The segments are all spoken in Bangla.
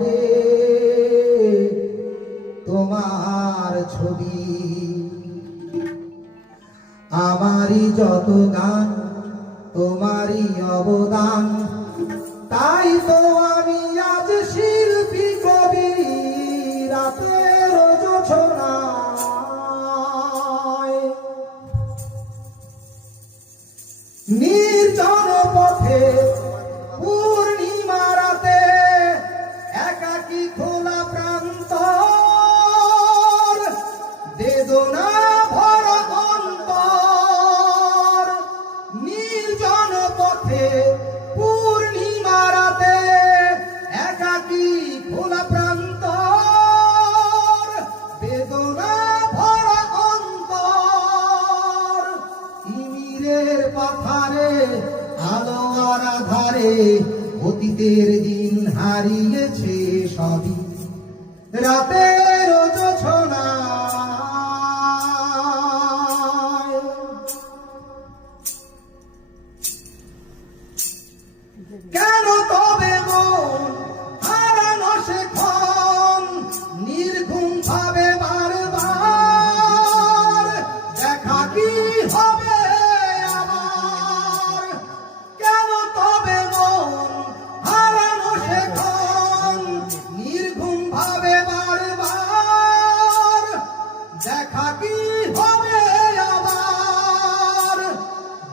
ঘরে তোমার ছবি। আমারই যত গান তোমারই অবদান, তাই তো আমি আজ শিল্পী কবি। রাতের জোছনায় নির্জন পথে পূর্ণিমা রাতে একাকী খোলা প্রান্তর, বেদনা ভরা অন্তর। নির্জন পথে পূর্ণিমা রাতে একাকী খোলা প্রান্তর, বেদনা ভরা অন্তর। তিমিরের পাথারে আলো আর আধারে অতীতের দিন হারিয়েছে সবই। রাতের জোছনায় কেন তবে মন হারানো সেক্ষণ নির্ঘুম ভাবে বারবার? দেখা কি হবে আবার? কেন তবে মন হারানো সেক্ষণ নির্ঘুম ভাবে বারবার? দেখা কি হবে আবার?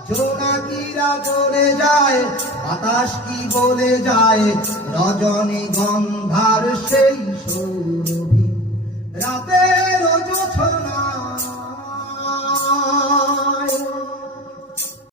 জোনাকিরা জ্বলে যায়, বাতাস কি বলে যায়, রজনী গন্ধার সেই সুর।